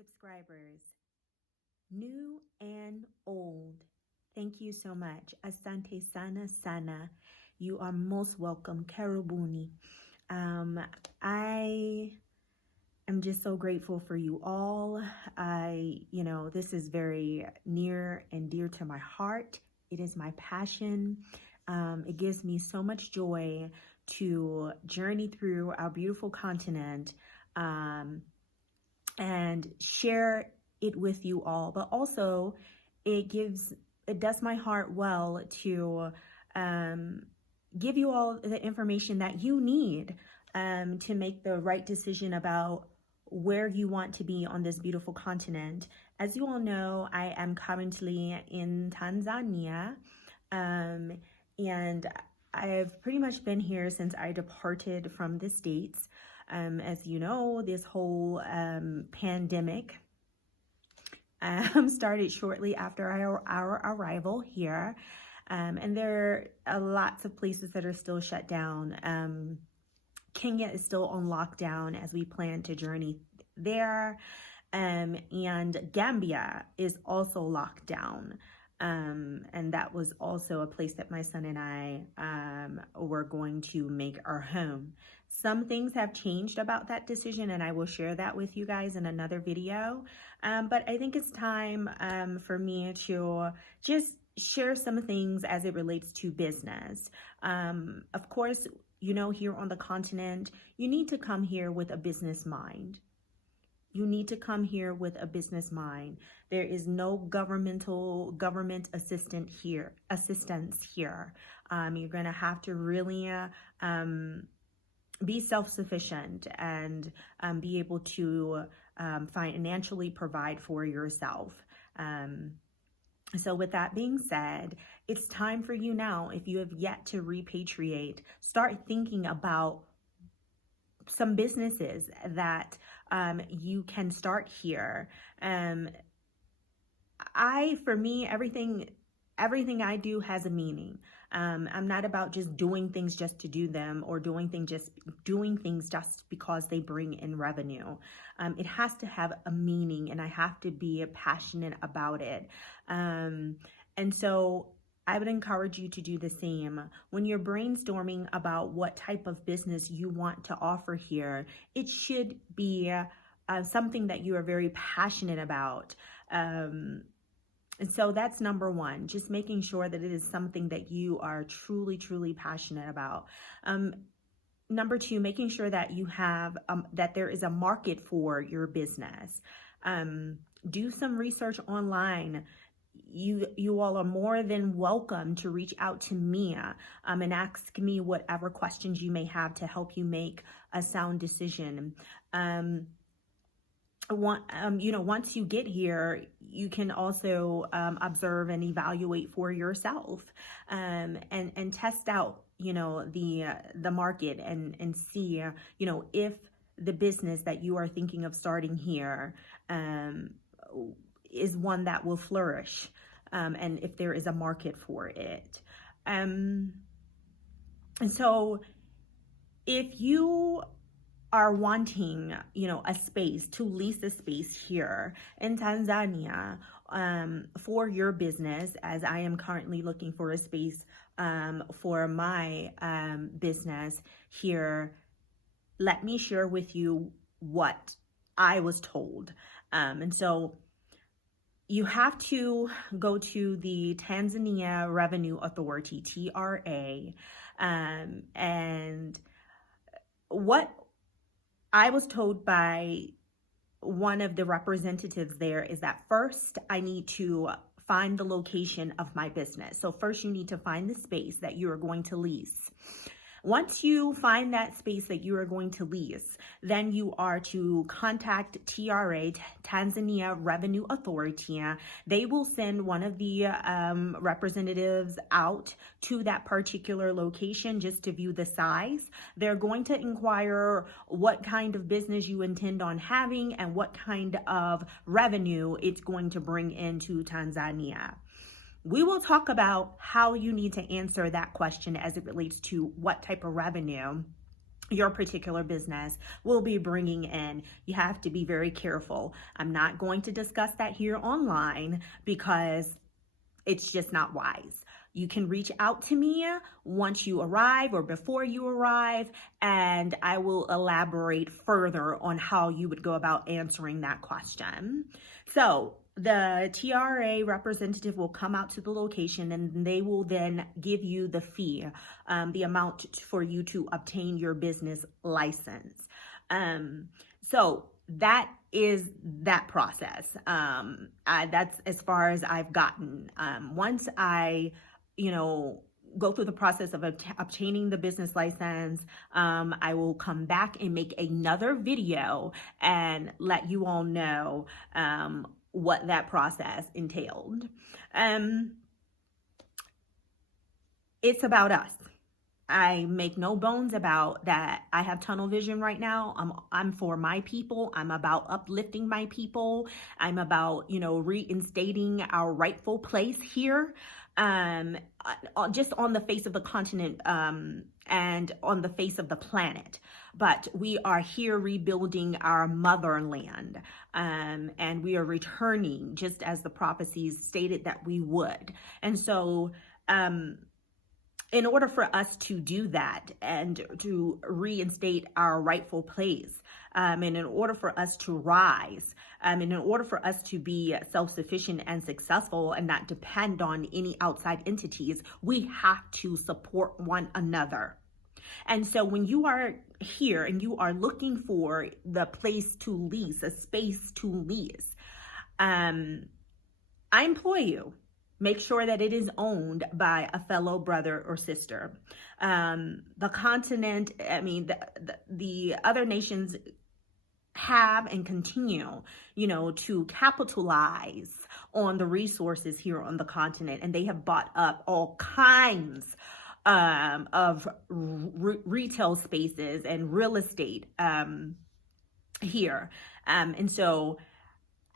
subscribers, new and old. Thank you so much. Asante sana sana. You are most welcome. Karibuni. I am just so grateful for you all. This is very near and dear to my heart. It is my passion. It gives me so much joy to journey through our beautiful continent and share it with you all. But also, it does my heart well to give you all the information that you need to make the right decision about where you want to be on this beautiful continent. As you all know, I am currently in Tanzania, and I've pretty much been here since I departed from the States. As you know, this whole pandemic started shortly after our arrival here. And there are lots of places that are still shut down. Kenya is still on lockdown as we plan to journey there. And Gambia is also locked down. And that was also a place that my son and I were going to make our home. Some things have changed about that decision, and I will share that with you guys in another video. But I think it's time for me to just share some things as it relates to business. Of course, here on the continent, you need to come here with a business mind. You need to come here with a business mind. There is no government assistance here. You're going to have to really be self-sufficient and be able to financially provide for yourself. So with that being said, it's time for you now, if you have yet to repatriate, start thinking about some businesses that you can start here. For me, everything I do has a meaning. I'm not about just doing things just to do them, or doing things just because they bring in revenue. It has to have a meaning, and I have to be passionate about it. And so I would encourage you to do the same. When you're brainstorming about what type of business you want to offer here, it should be something that you are very passionate about. And so that's number one, just making sure that it is something that you are truly, truly passionate about. Number two, making sure that you have, that there is a market for your business. Do some research online. You all are more than welcome to reach out to me and ask me whatever questions you may have to help you make a sound decision. Once you get here, you can also observe and evaluate for yourself, and test out, the market and see, if the business that you are thinking of starting here is one that will flourish, and if there is a market for it. And so if you are wanting, a space, to lease a space here in Tanzania for your business, as I am currently looking for a space for my business here, let me share with you what I was told. And so you have to go to the Tanzania Revenue Authority, TRA, and what I was told by one of the representatives there is that first I need to find the location of my business. So first you need to find the space that you are going to lease. Once you find that space that you are going to lease, then you are to contact TRA, Tanzania Revenue Authority. They will send one of the representatives out to that particular location just to view the size. They're going to inquire what kind of business you intend on having and what kind of revenue it's going to bring into Tanzania. We will talk about how you need to answer that question as it relates to what type of revenue your particular business will be bringing in. You have to be very careful. I'm not going to discuss that here online because it's just not wise. You can reach out to me once you arrive or before you arrive, and I will elaborate further on how you would go about answering that question. So the TRA representative will come out to the location, and they will then give you the fee, the amount for you to obtain your business license. So that is that process. That's as far as I've gotten. Once I, go through the process of obtaining the business license, I will come back and make another video and let you all know what that process entailed. It's about us. I make no bones about that. I have tunnel vision right now. I'm for my people. I'm about uplifting my people. I'm about, reinstating our rightful place here, just on the face of the continent, and on the face of the planet. But we are here rebuilding our motherland, and we are returning just as the prophecies stated that we would. And so, in order for us to do that and to reinstate our rightful place, and in order for us to rise, and in order for us to be self-sufficient and successful and not depend on any outside entities, we have to support one another. And so when you are here and you are looking for the place to lease, a space to lease, I implore you, make sure that it is owned by a fellow brother or sister. The continent, the other nations have and continue, to capitalize on the resources here on the continent. And they have bought up all kinds of retail spaces and real estate here. And so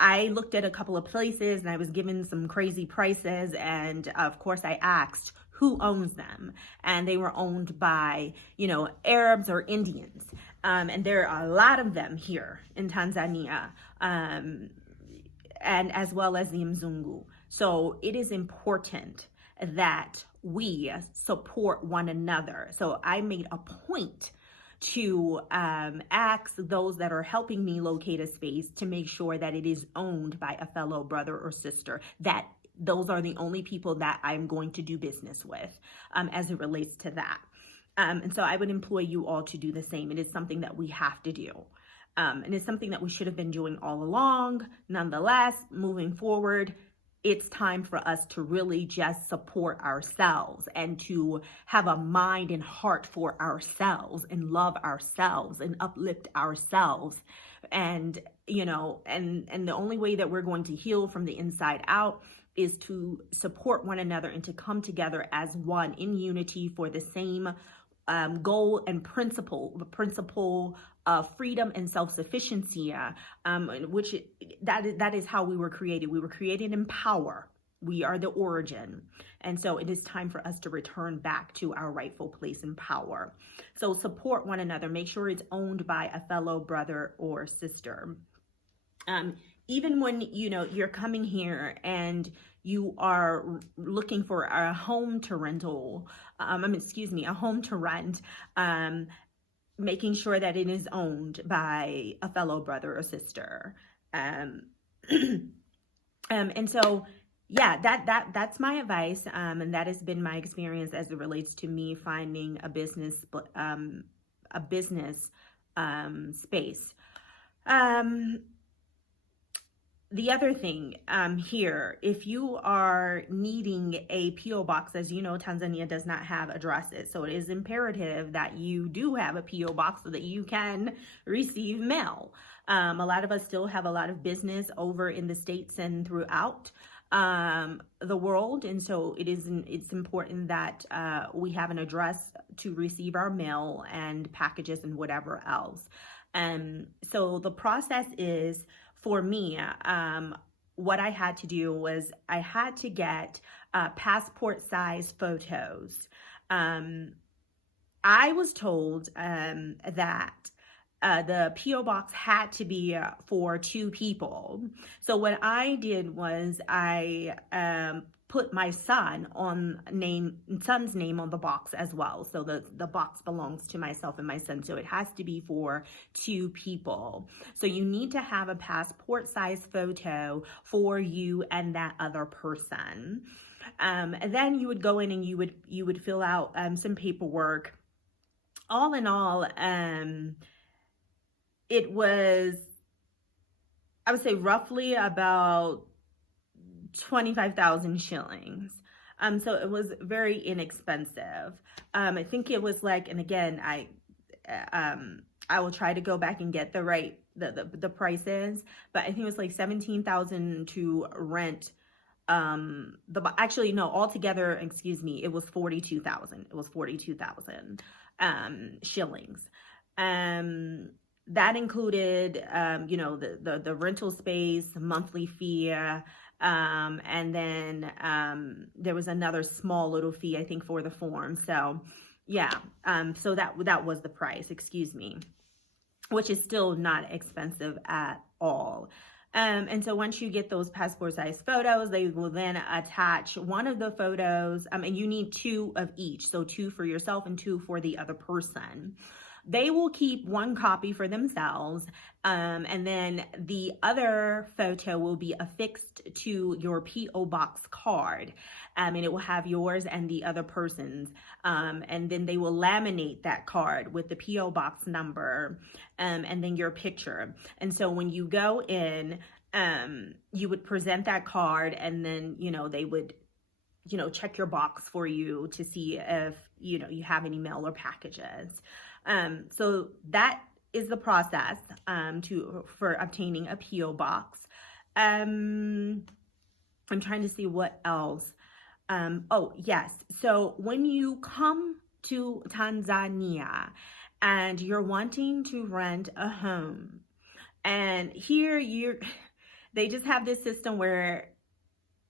I looked at a couple of places and I was given some crazy prices. And of course I asked who owns them. And they were owned by, Arabs or Indians. And there are a lot of them here in Tanzania, and as well as the Mzungu. So it is important that we support one another. So I made a point to ask those that are helping me locate a space to make sure that it is owned by a fellow brother or sister, that those are the only people that I'm going to do business with as it relates to that. And so I would employ you all to do the same. It is something that we have to do. And it's something that we should have been doing all along. Nonetheless, moving forward, it's time for us to really just support ourselves and to have a mind and heart for ourselves and love ourselves and uplift ourselves. And, and the only way that we're going to heal from the inside out is to support one another and to come together as one in unity for the same goal and principle, the principle of freedom and self-sufficiency, which that is how we were created. We were created in power. We are the origin. And so it is time for us to return back to our rightful place in power. So support one another. Make sure it's owned by a fellow brother or sister. Even when, you're coming here and you are looking for a home to rental, a home to rent, making sure that it is owned by a fellow brother or sister. And so, yeah, that's my advice. And that has been my experience as it relates to me finding a business space. The other thing here, if you are needing a P.O. box, as you know, Tanzania does not have addresses. So it is imperative that you do have a P.O. box so that you can receive mail. A lot of us still have a lot of business over in the States and throughout the world. And so it's important that we have an address to receive our mail and packages and whatever else. So the process is, for me, what I had to do was I had to get passport size photos. And I was told that the P.O. box had to be for 2 people. So what I did was I put my son's name on the box as well. So the box belongs to myself and my son. So it has to be for 2 people. So you need to have a passport size photo for you and that other person. And then you would go in and you would fill out some paperwork. All in all, it was, I would say, roughly about 25,000 shillings. So it was very inexpensive. I think it was like, and again, I will try to go back and get the prices, but I think it was like 17,000 to rent. Actually, no, altogether, excuse me, it was 42,000. It was 42,000 shillings. That included, the rental space, monthly fee, and then there was another small little fee, I think, for the form. So, yeah, so that was the price, excuse me, which is still not expensive at all. And so once you get those passport size photos, they will then attach one of the photos, and you need 2 of each. So 2 for yourself and 2 for the other person. They will keep 1 copy for themselves, and then the other photo will be affixed to your P.O. box card, and it will have yours and the other person's, and then they will laminate that card with the P.O. box number, and then your picture. And so when you go in, you would present that card, and then, they would, check your box for you to see if, you have any mail or packages. So that is the process for obtaining a P.O. box. I'm trying to see what else. Oh, yes. So when you come to Tanzania and you're wanting to rent a home, and here they just have this system where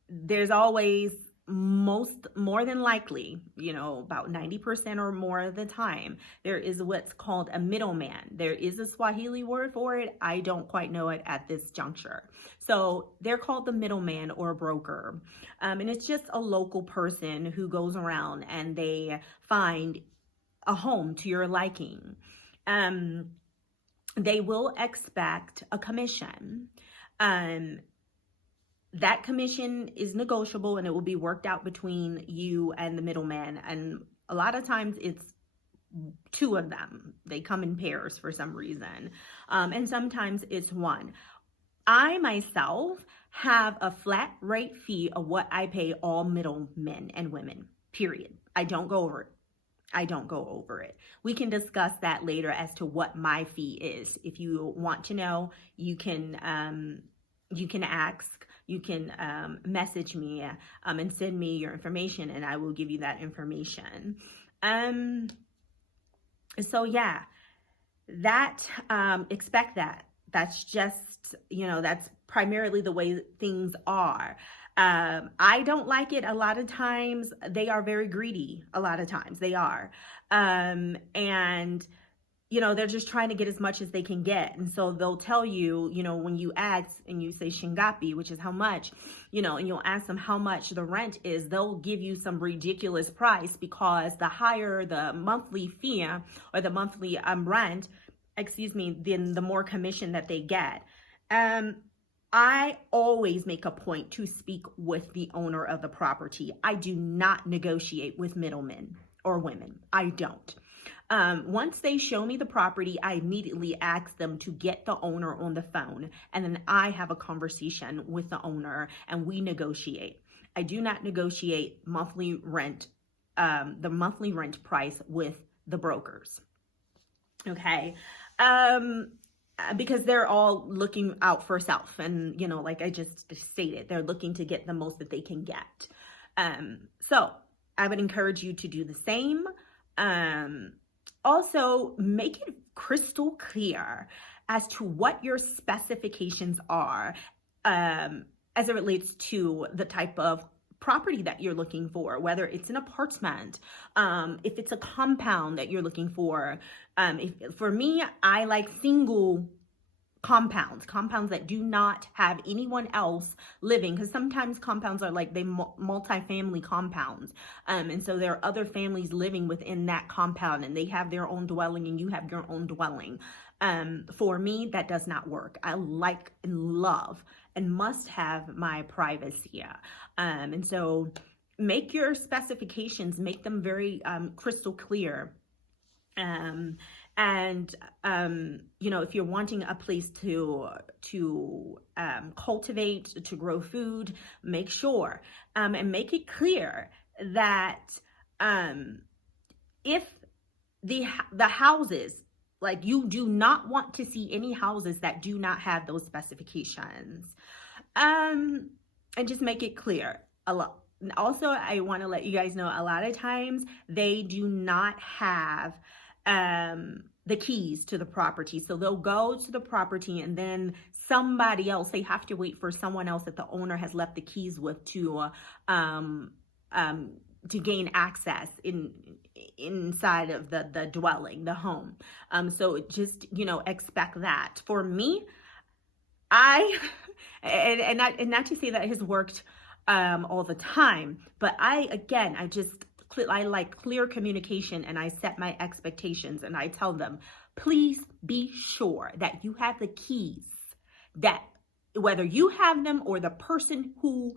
there's always more than likely, about 90% or more of the time, there is what's called a middleman. There is a Swahili word for it. I don't quite know it at this juncture. So they're called the middleman or broker. And it's just a local person who goes around and they find a home to your liking. They will expect a commission. That commission is negotiable and it will be worked out between you and the middleman. And a lot of times it's 2 of them. They come in pairs for some reason. And sometimes it's 1. I myself have a flat rate fee of what I pay all middlemen and women, period. I don't go over it. We can discuss that later as to what my fee is. If you want to know, you can ask. You can message me and send me your information, and I will give you that information. So yeah, expect that. That's just, that's primarily the way things are. I don't like it. A lot of times they are very greedy. A lot of times they are. And they're just trying to get as much as they can get. And so they'll tell you, when you ask and you say shingapi, which is how much, and you'll ask them how much the rent is, they'll give you some ridiculous price, because the higher the monthly fee or the monthly rent, then the more commission that they get. I always make a point to speak with the owner of the property. I do not negotiate with middlemen or women. I don't. Once they show me the property, I immediately ask them to get the owner on the phone, and then I have a conversation with the owner and we negotiate. I do not negotiate monthly rent, the monthly rent price with the brokers. Okay. Because they're all looking out for self, and like I just stated, they're looking to get the most that they can get. So I would encourage you to do the same. Also, make it crystal clear as to what your specifications are as it relates to the type of property that you're looking for, whether it's an apartment, if it's a compound that you're looking for. For me, I like single compounds that do not have anyone else living, because sometimes compounds are like multi-family compounds, and so there are other families living within that compound, and they have their own dwelling and you have your own dwelling. For me, that does not work. I like and love and must have my privacy. And so make your specifications, make them very crystal clear. You know, if you're wanting a place to cultivate, to grow food, make sure and make it clear that if the houses, like, you do not want to see any houses that do not have those specifications, and just make it clear. Also, I want to let you guys know, a lot of times they do not have the keys to the property. So they'll go to the property and then somebody else, they have to wait for someone else that the owner has left the keys with to gain access inside of the dwelling, the home. So just, you know, expect that. For me, and not to say that it has worked all the time, but I like clear communication, and I set my expectations, and I tell them, please be sure that you have the keys, that whether you have them or the person who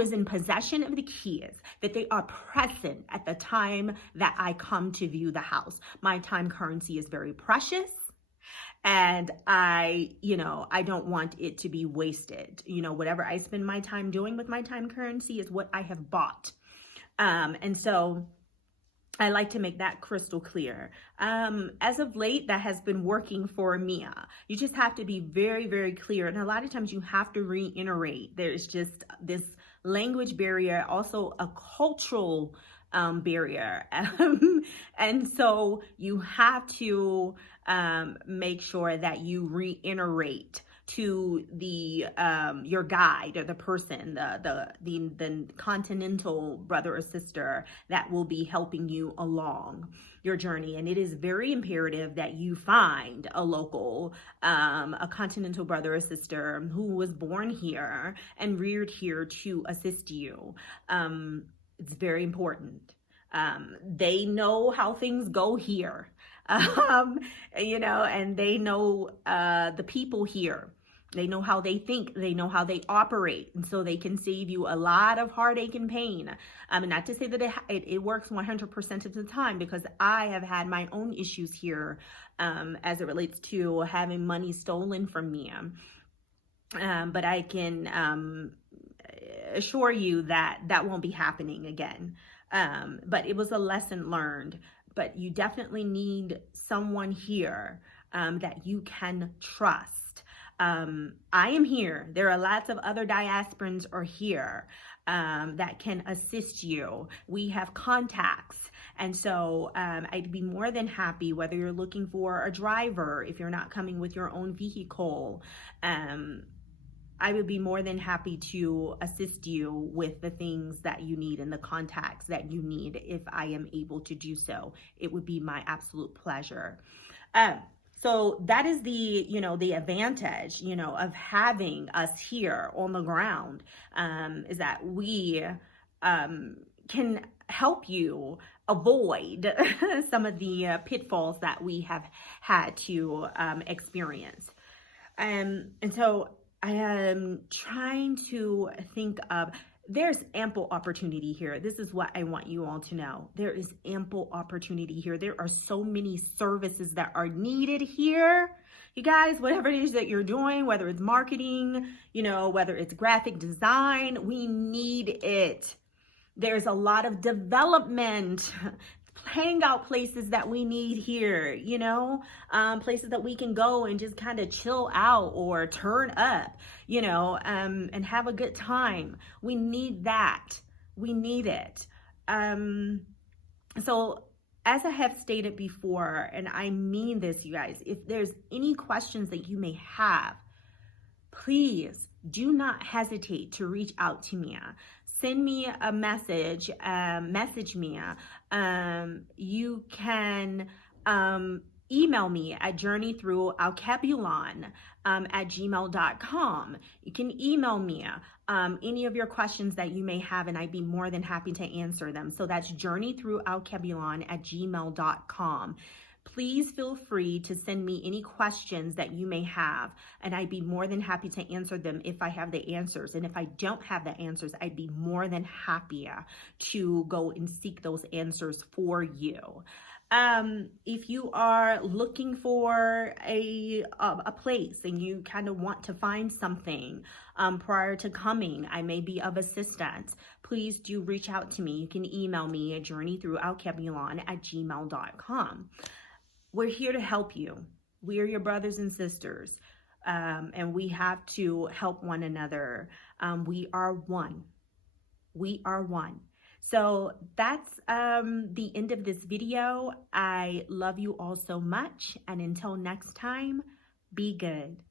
is in possession of the keys, that they are present at the time that I come to view the house. My time currency is very precious, and I don't want it to be wasted. You know, whatever I spend my time doing with my time currency is what I have bought. And so I like to make that crystal clear. As of late, that has been working for me. You just have to be very, very clear. And a lot of times you have to reiterate. There's just this language barrier, also a cultural barrier. And so you have to make sure that you reiterate to the your guide, or the person, the continental brother or sister that will be helping you along your journey. And it is very imperative that you find a local, a continental brother or sister who was born here and reared here to assist you. It's very important. They know how things go here. You know, and they know the people here. They know how they think. They know how they operate. And so they can save you a lot of heartache and pain. Not to say that it works 100% of the time, because I have had my own issues here as it relates to having money stolen from me. But I can assure you that that won't be happening again. But it was a lesson learned. But you definitely need someone here that you can trust. I am here. There are lots of other diasporans are here that can assist you. We have contacts. And so I'd be more than happy, whether you're looking for a driver, if you're not coming with your own vehicle, I would be more than happy to assist you with the things that you need and the contacts that you need. If I am able to do so, it would be my absolute pleasure. So that is the advantage, of having us here on the ground, is that we can help you avoid some of the pitfalls that we have had to experience. And so I am trying to think of, there's ample opportunity here. This is what I want you all to know. There is ample opportunity here. There are so many services that are needed here. You guys, whatever it is that you're doing, whether it's marketing, whether it's graphic design, we need it. There's a lot of development, hangout places that we need here, places that we can go and just kind of chill out or turn up, and have a good time. We need that. We need it. So as I have stated before, and I mean this, you guys, if there's any questions that you may have, please do not hesitate to reach out to me. send me a message, message me. You can email me at journeythroughalkebulon@gmail.com. You can email me any of your questions that you may have, and I'd be more than happy to answer them. So that's journeythroughalkebulon@gmail.com. Please feel free to send me any questions that you may have, and I'd be more than happy to answer them if I have the answers. And if I don't have the answers, I'd be more than happy to go and seek those answers for you. If you are looking for a place and you kind of want to find something prior to coming, I may be of assistance. Please do reach out to me. You can email me at journeythroughalkebulon@gmail.com. We're here to help you. We are your brothers and sisters, and we have to help one another. We are one. We are one. So that's the end of this video. I love you all so much, and until next time, be good.